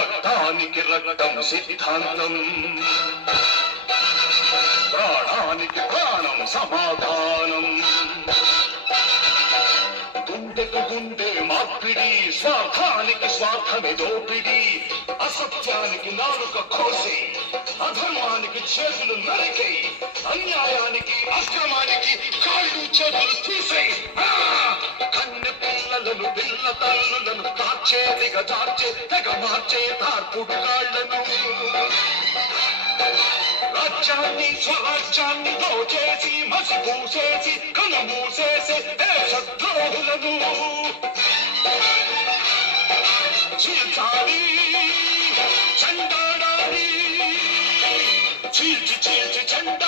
రక్తానికి రక్తం సిద్ధాంతం, ప్రాణానికి ప్రాణం సమాధానం. గుండెకు గుండె మార్పిడి, స్వార్థానికి స్వార్థమే దోపిడి. అసత్యానికి నాలుక కోసి, అధర్మానికి చేతులు నరికై, అన్యాయానికి అక్రమానికి కాళ్ళు చేతులు తీసేయి. కన్నె పిల్లలను పిల్ల తల్లులను కార్చే దిగజార్చే తెగ మార్చే తార్పుడు గాళ్లను, రాజ్యాన్ని స్వరాజ్యాన్ని దోచేసి మసి పూసేసి కనుమూసేసి దేశద్రోహులను చీల్చాలి, చెండాడాలి, చీల్చి చీల్చి చెండ